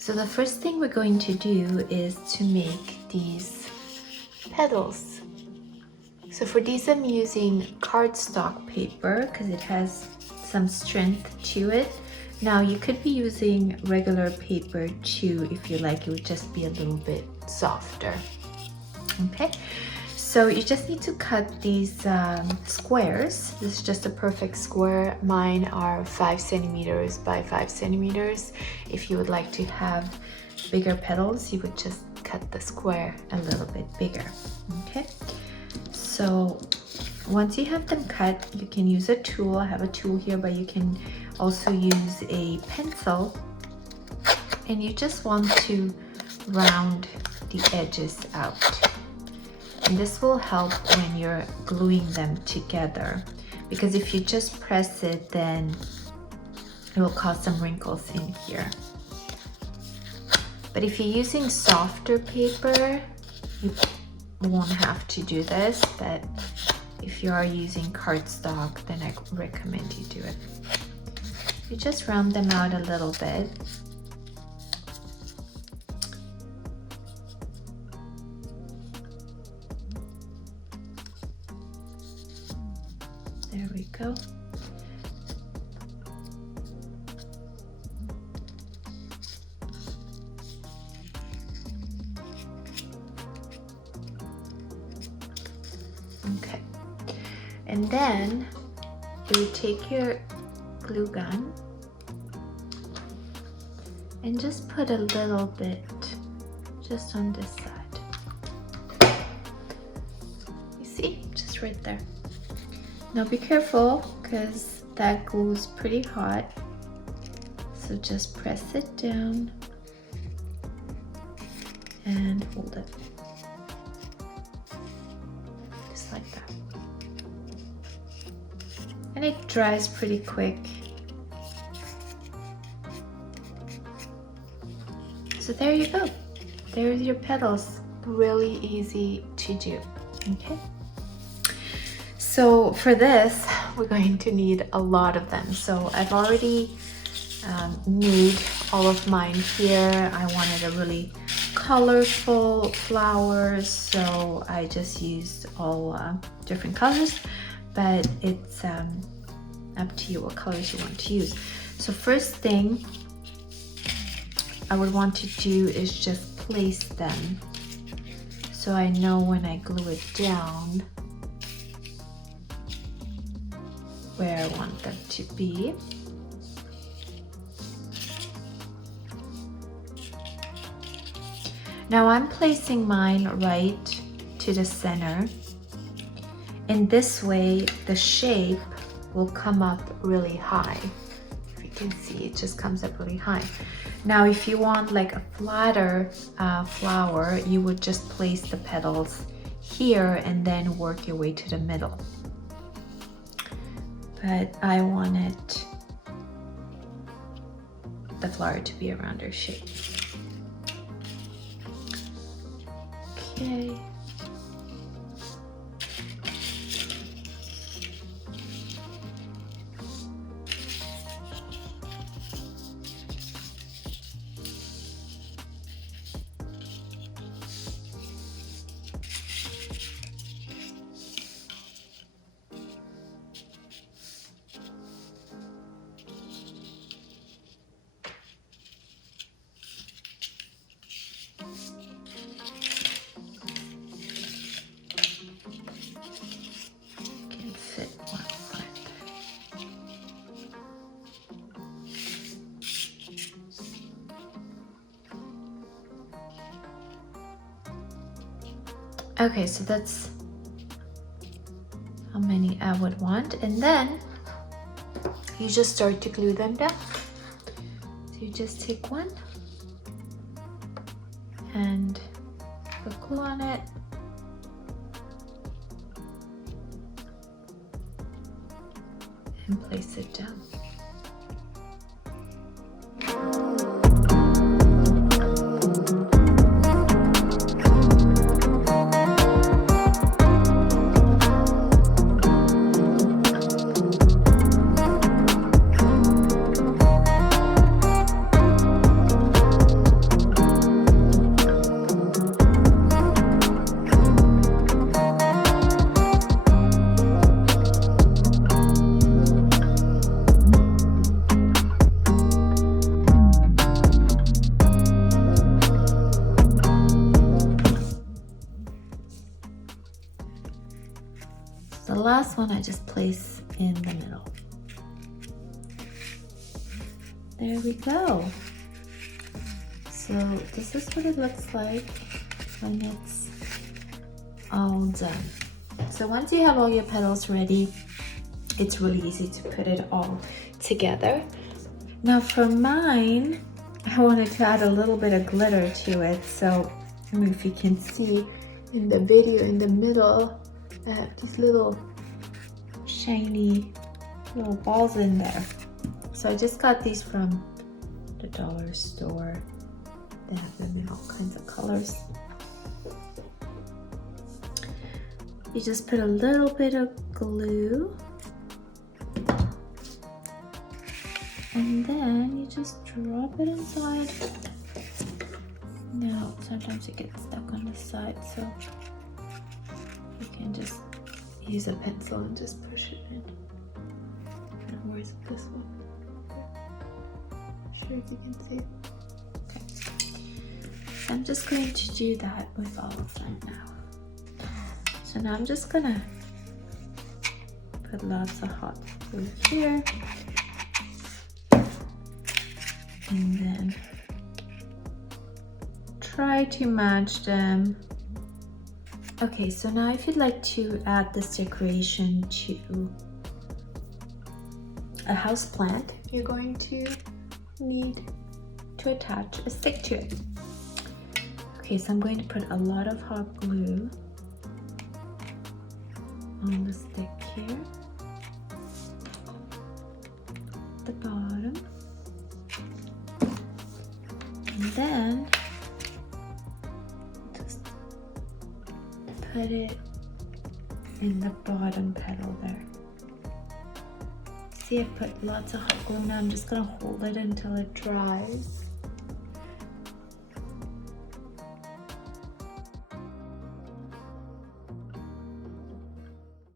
So the first thing we're going to do is to make these petals. So for these I'm using cardstock paper because it has some strength to it. Now you could be using regular paper too if you like, it would just be a little bit softer. Okay, so you just need to cut these squares. This is just a perfect square. Mine are 5 centimeters by 5 centimeters. If you would like to have bigger petals, you would just cut the square a little bit bigger. Okay, so once you have them cut, you can use a tool. I have a tool here, but you can also use a pencil, and you just want to round the edges out. And this will help when you're gluing them together, because if you just press it, then it will cause some wrinkles in here. But if you're using softer paper, you won't have to do this, but if you are using cardstock, then I recommend you do it. You just round them out a little bit. There we go. Okay, and then you take your glue gun and just put a little bit just on this side. You see, just right there. Now be careful because that glue is pretty hot, so just press it down and hold it just like that. And it dries pretty quick. So there you go. There's your petals. Really easy to do. Okay. So for this, we're going to need a lot of them. So I've already made all of mine here. I wanted a really colorful flowers, so I just used all different colors, but it's up to you what colors you want to use. So first thing I would want to do is just place them so I know when I glue it down where I want them to be. Now I'm placing mine right to the center, and this way the shape will come up really high. If you can see, it just comes up really high. Now if you want like a flatter flower, you would just place the petals here and then work your way to the middle. But I wanted the flower to be a rounder shape. Okay. Okay, so that's how many I would want, and then you just start to glue them down. So you just take one and put glue on it, and place it down. last one I just place in the middle. There we go. So this is what it looks like when it's all done. So once you have all your petals ready, it's really easy to put it all together. Now for mine, I wanted to add a little bit of glitter to it. So I don't know if you can see in the video in the middle, I have these little shiny little balls in there. So I just got these from the dollar store. They have them in all kinds of colors. You just put a little bit of glue, and then you just drop it inside. Now sometimes it gets stuck on the side, so you can just use a pencil and just push it in. And where is this one? Not sure if you can see it. Okay. So I'm just going to do that with all of them now. So now I'm just gonna put lots of hot glue here, and then try to match them. Okay, so now if you'd like to add this decoration to a house plant, you're going to need to attach a stick to it. Okay, so I'm going to put a lot of hot glue on the stick here, the bottom, and then just put it in the bottom petal there. See, I put lots of hot glue. Now I'm just gonna hold it until it dries.